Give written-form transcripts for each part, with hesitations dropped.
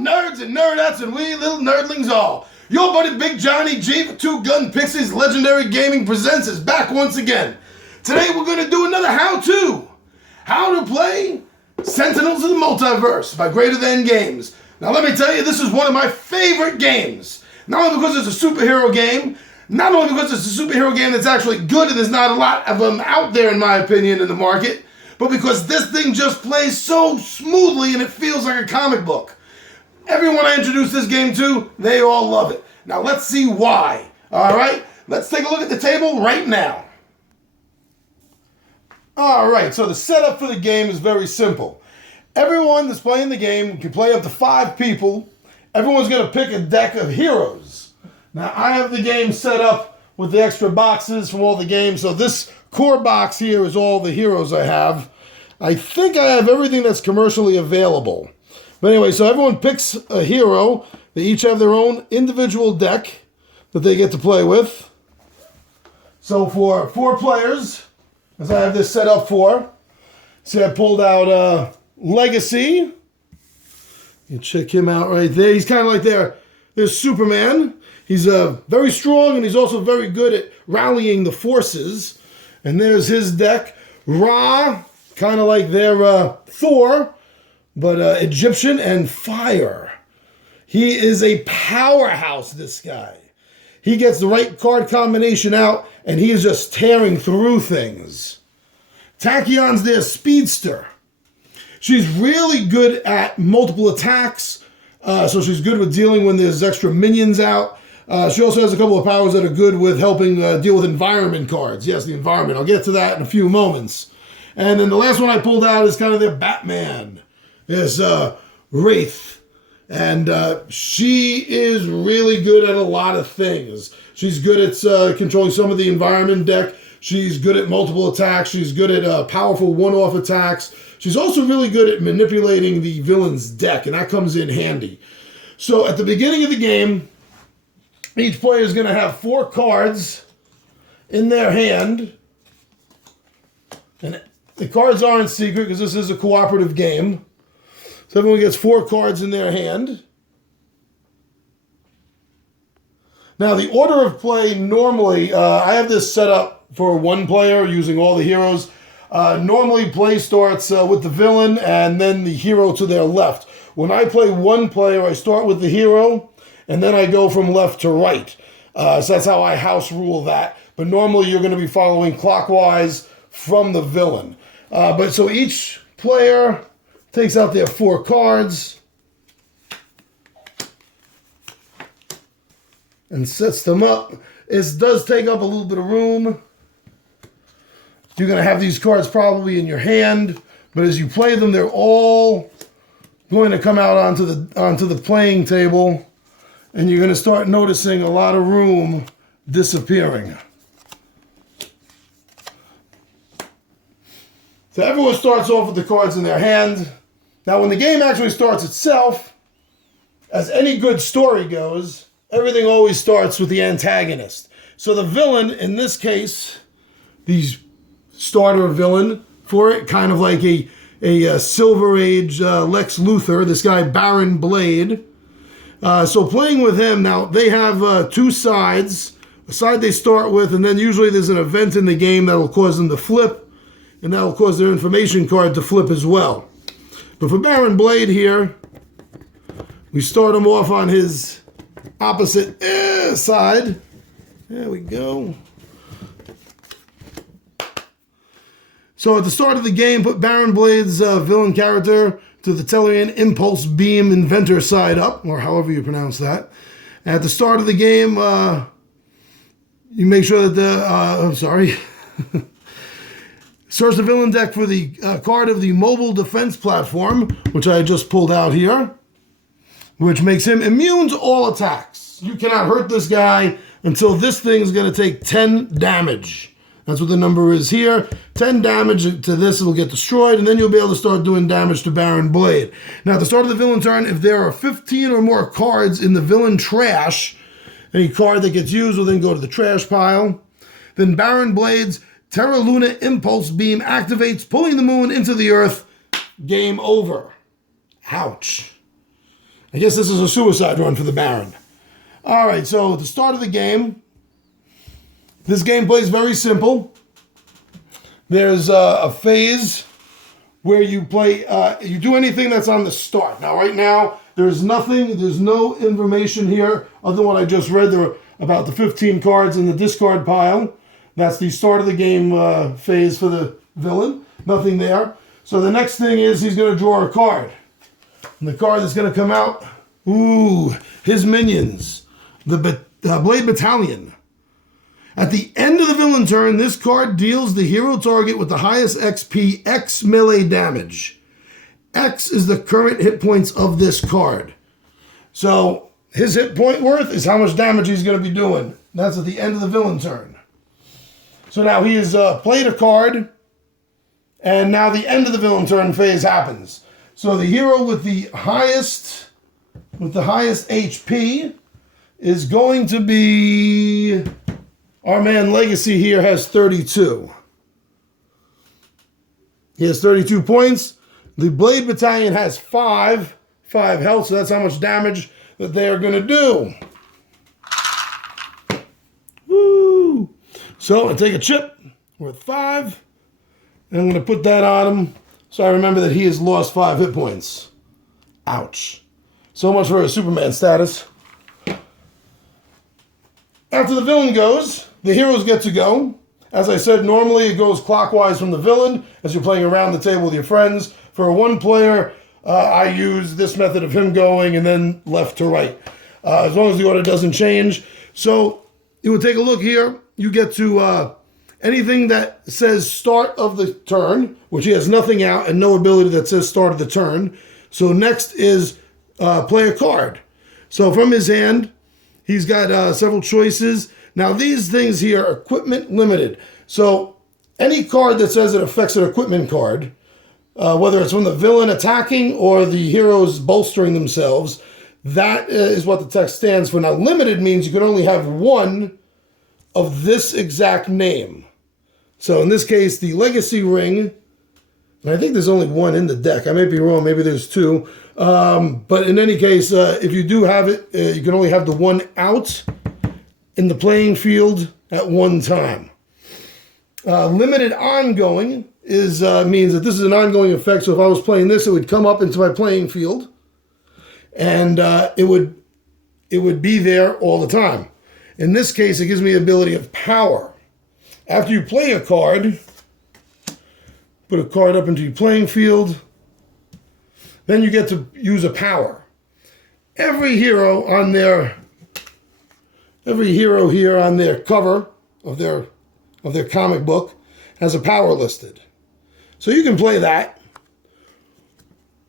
nerds and nerdettes and we little nerdlings all? Your buddy Big Johnny G for Two Gun Pixie's Legendary Gaming Presents is back once again. Today we're going to do another how-to. How to play Sentinels of the Multiverse by Greater Than Games. Now let me tell you, this is one of my favorite games. Not only because it's a superhero game, not only because it's a superhero game that's actually good and there's not a lot of them out there in my opinion in the market, but because this thing just plays so smoothly and it feels like a comic book. Everyone I introduce this game to, they all love it. Now let's see why. All right, let's take a look at the table right now. All right, so the setup for the game is very simple. Everyone that's playing the game can play up to 5 people. Everyone's going to pick a deck of heroes. Now I have the game set up with the extra boxes from all the games. So this core box here is all the heroes I have. I think I have everything that's commercially available. But anyway, so everyone picks a hero. They each have their own individual deck that they get to play with. So for 4 players, as I have this set up for, see I pulled out Legacy. You check him out right there. He's kind of like there's Superman. He's very strong and he's also very good at rallying the forces. And there's his deck. Ra, kind of like their Thor, but Egyptian and fire. He is a powerhouse, this guy. He gets the right card combination out, and he is just tearing through things. Tachyon's their speedster. She's really good at multiple attacks, so she's good with dealing when there's extra minions out. She also has a couple of powers that are good with helping deal with environment cards. Yes, the environment. I'll get to that in a few moments. And then the last one I pulled out is kind of their Batman. There's Wraith. And she is really good at a lot of things. She's good at controlling some of the environment deck. She's good at multiple attacks. She's good at powerful one-off attacks. She's also really good at manipulating the villain's deck, and that comes in handy. So at the beginning of the game, each player is going to have 4 cards in their hand. And the cards aren't secret because this is a cooperative game. So everyone gets 4 cards in their hand. Now the order of play normally, I have this set up for 1 player using all the heroes. Normally play starts with the villain and then the hero to their left. When I play 1 player, I start with the hero and then I go from left to right. So that's how I house rule that. But normally you're going to be following clockwise from the villain. But so each player takes out their 4 cards and sets them up. It does take up a little bit of room. You're going to have these cards probably in your hand, but as you play them, they're all going to come out onto the playing table, and you're going to start noticing a lot of room disappearing. So everyone starts off with the cards in their hand. Now when the game actually starts itself, as any good story goes, everything always starts with the antagonist. So the villain, in this case, the starter villain for it, kind of like a Silver Age Lex Luthor, this guy Baron Blade. So playing with him, now they have 2 sides. A side they start with, and then usually there's an event in the game that'll cause them to flip, and that'll cause their information card to flip as well. But for Baron Blade here, we start him off on his opposite side. There we go. So at the start of the game, put Baron Blade's villain character to the Tellurian Impulse Beam Inventor side up, or however you pronounce that. At the start of the game, you make sure that search the villain deck for the card of the Mobile Defense Platform, which I just pulled out here, which makes him immune to all attacks. You cannot hurt this guy until this thing is going to take 10 damage. That's what the number is here. 10 damage to this, it'll get destroyed, and then you'll be able to start doing damage to Baron Blade. Now, at the start of the villain turn, if there are 15 or more cards in the villain trash, any card that gets used will then go to the trash pile. Then Baron Blade's Terra Luna Impulse Beam activates, pulling the moon into the earth. Game over. Ouch. I guess this is a suicide run for the Baron. All right, so at the start of the game, this game plays very simple. There's a phase where you play, you do anything that's on the start. Now, right now, there's no information here other than what I just read there about the 15 cards in the discard pile. That's the start of the game phase for the villain. Nothing there. So the next thing is he's going to draw a card. And the card that's going to come out, his minions, the Blade Battalion. At the end of the villain turn, this card deals the hero target with the highest XP X melee damage. X is the current hit points of this card. So his hit point worth is how much damage he's going to be doing. That's at the end of the villain turn. So now he has played a card, and now the end of the villain turn phase happens. So the hero with the highest HP is going to be, our man Legacy here has 32. He has 32 points. The Blade Battalion has 5 health, so that's how much damage that they are going to do. Woo! So I take a chip worth 5, and I'm going to put that on him, so I remember that he has lost 5 hit points. Ouch. So much for his Superman status. After the villain goes, the heroes get to go. As I said, normally it goes clockwise from the villain as you're playing around the table with your friends. For a one player, I use this method of him going and then left to right, as long as the order doesn't change. So you would take a look here. You get to anything that says start of the turn, which he has nothing out and no ability that says start of the turn. So next is play a card. So from his hand, he's got several choices. Now these things here are equipment limited. So any card that says it affects an equipment card, whether it's from the villain attacking or the heroes bolstering themselves, that is what the text stands for. Now limited means you can only have one of this exact name. So in this case, the Legacy Ring, and I think there's only one in the deck. I may be wrong. Maybe there's 2. But in any case, if you do have it, you can only have the one out in the playing field at one time. Limited ongoing is means that this is an ongoing effect. So if I was playing this, it would come up into my playing field, and it would be there all the time. In this case, it gives me the ability of power. After you play a card, put a card up into your playing field, then you get to use a power. Every hero here on their cover of their comic book has a power listed. So you can play that.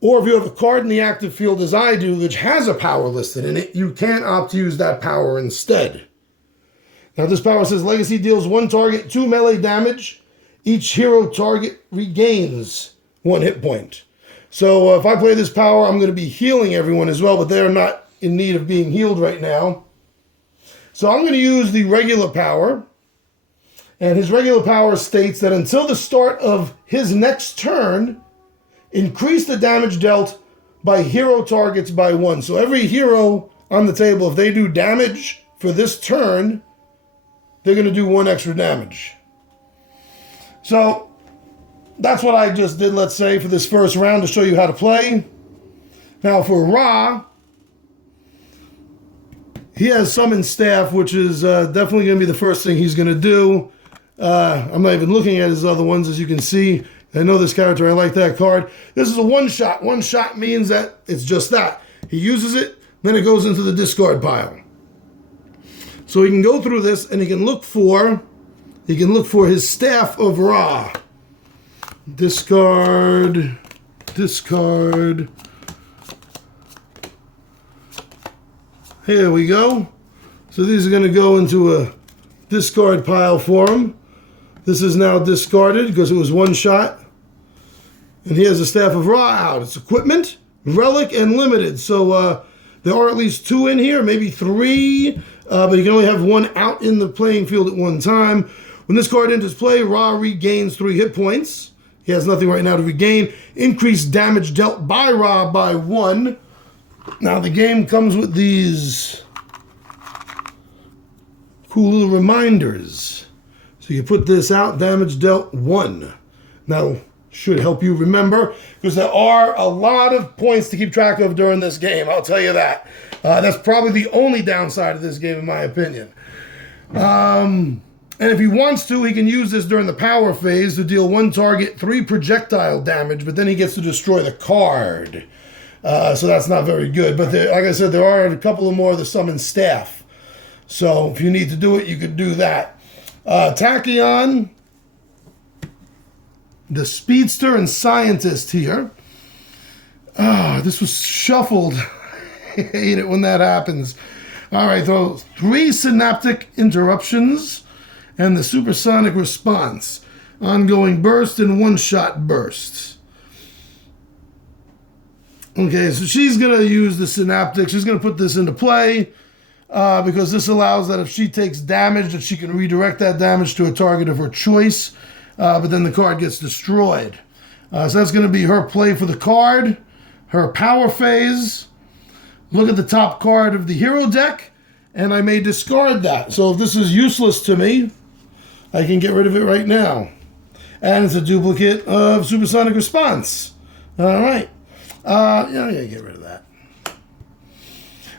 Or if you have a card in the active field, as I do, which has a power listed in it, you can opt to use that power instead. Now this power says Legacy deals 1 target 2 melee damage. Each hero target regains 1 hit point. So if I play this power, I'm going to be healing everyone as well, but they're not in need of being healed right now. So I'm going to use the regular power. And his regular power states that until the start of his next turn, increase the damage dealt by hero targets by 1. So every hero on the table, if they do damage for this turn, they're going to do 1 extra damage. So that's what I just did, let's say, for this first round to show you how to play. Now for Ra, he has Summon Staff, which is definitely going to be the first thing he's going to do. I'm not even looking at his other ones, as you can see. I know this character, I like that card. This is a one-shot. One-shot means that it's just that. He uses it, then it goes into the discard pile. So he can go through this and he can look for his Staff of Ra. Discard. Here we go. So these are going to go into a discard pile for him. This is now discarded because it was one shot. And he has a Staff of Ra out. It's equipment, relic, and limited. So there are at least 2 in here, maybe 3. But you can only have 1 out in the playing field at one time. When this card enters play, Ra regains 3 hit points. He has nothing right now to regain. Increased damage dealt by Ra by 1. Now the game comes with these cool little reminders. So you put this out, damage dealt 1. Now, should help you remember, because there are a lot of points to keep track of during this game, I'll tell you that. That's probably the only downside of this game, in my opinion. And if he wants to, he can use this during the power phase to deal 1 target 3 projectile damage, but then he gets to destroy the card. So that's not very good. But like I said, there are a couple of more of the summon staff. So if you need to do it, you could do that. Tachyon, the Speedster and Scientist here. This was shuffled. I hate it when that happens. All right, so 3 Synaptic Interruptions and the Supersonic Response. Ongoing Burst and One-Shot Burst. Okay, so she's going to use the Synaptic. She's going to put this into play because this allows that if she takes damage, that she can redirect that damage to a target of her choice. But then the card gets destroyed. So that's going to be her play for the card. Her power phase. Look at the top card of the hero deck, and I may discard that. So if this is useless to me, I can get rid of it right now. And it's a duplicate of Supersonic Response. All right. Yeah, get rid of that.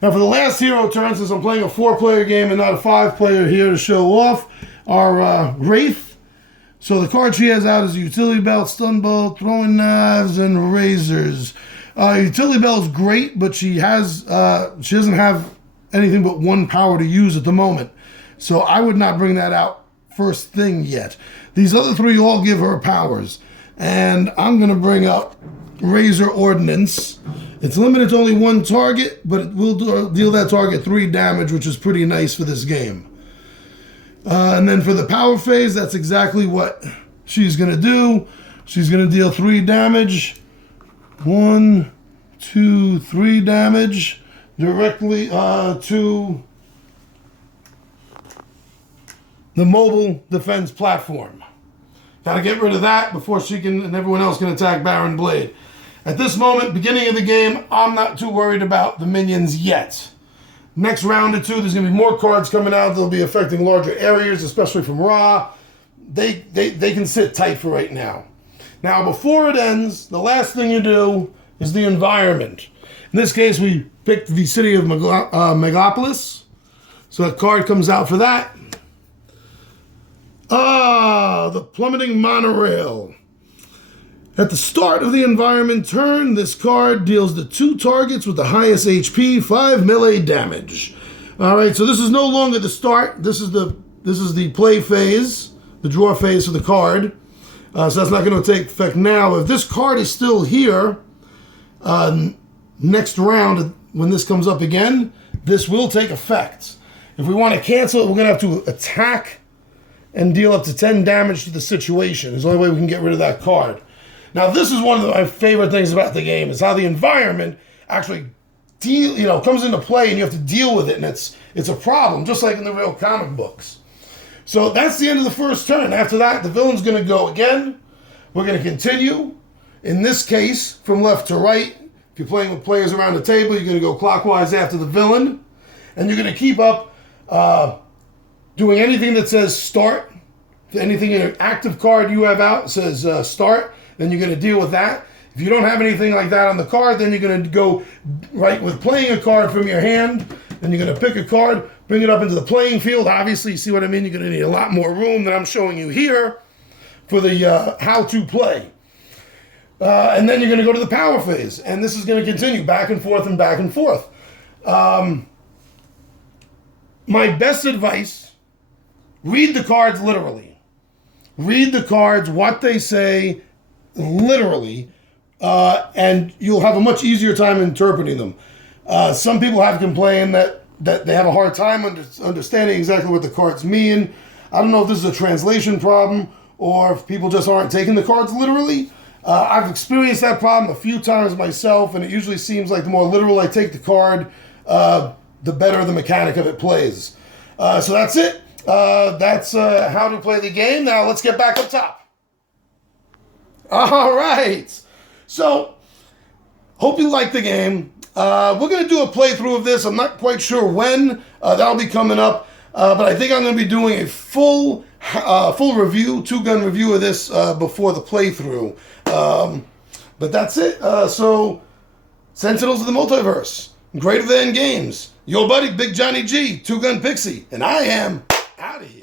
Now for the last hero turn, since I'm playing a 4-player game and not a 5-player here to show off, our Wraith. So the card she has out is a Utility Belt, Stun Bolt, Throwing Knives, and Razors. Utility Belt is great, but she doesn't have anything but 1 power to use at the moment. So I would not bring that out first thing yet. These other 3 all give her powers. And I'm going to bring up Razor Ordnance. It's limited to only 1 target, but it will deal that target 3 damage, which is pretty nice for this game. And then for the power phase, that's exactly what she's going to do. She's going to deal 3 damage. 1, 2, 3 damage directly to the mobile defense platform. Gotta get rid of that before she can and everyone else can attack Baron Blade. At this moment, beginning of the game, I'm not too worried about the minions yet. Next round or 2, there's going to be more cards coming out. They'll be affecting larger areas, especially from Ra. They can sit tight for right now. Now, before it ends, the last thing you do is the environment. In this case, we picked the city of Megapolis. So a card comes out for that. The plummeting monorail. At the start of the environment turn, this card deals the 2 targets with the highest HP 5 melee damage. All right, so this is no longer the start. This is the play phase, the draw phase for the card. So that's not going to take effect now. If this card is still here, next round when this comes up again, this will take effect. If we want to cancel it, we're going to have to attack and deal up to 10 damage to the situation. It's the only way we can get rid of that card. Now, this is one of my favorite things about the game, is how the environment actually comes into play and you have to deal with it, and it's a problem, just like in the real comic books. So that's the end of the first turn. After that, the villain's going to go again. We're going to continue. In this case, from left to right. If you're playing with players around the table, you're going to go clockwise after the villain. And you're going to keep up doing anything that says start. Anything in an active card you have out says start. Then you're going to deal with that. If you don't have anything like that on the card, then you're going to go right with playing a card from your hand. Then you're going to pick a card, bring it up into the playing field. Obviously, you see what I mean? You're going to need a lot more room than I'm showing you here for the how to play. And then you're going to go to the power phase. And this is going to continue back and forth and back and forth. My best advice, read the cards literally. Read the cards, what they say, literally, and you'll have a much easier time interpreting them. Some people have complained that they have a hard time understanding exactly what the cards mean. I don't know if this is a translation problem or if people just aren't taking the cards literally. I've experienced that problem a few times myself, and it usually seems like the more literal I take the card, the better the mechanic of it plays. So that's it. That's how to play the game. Now let's get back up top. All right. So, hope you like the game. We're going to do a playthrough of this. I'm not quite sure when. That'll be coming up. But I think I'm going to be doing a full review, two-gun review of this before the playthrough. But that's it. So, Sentinels of the Multiverse, Greater Than Games, your buddy Big Johnny G, Two Gun Pixie, and I am out of here.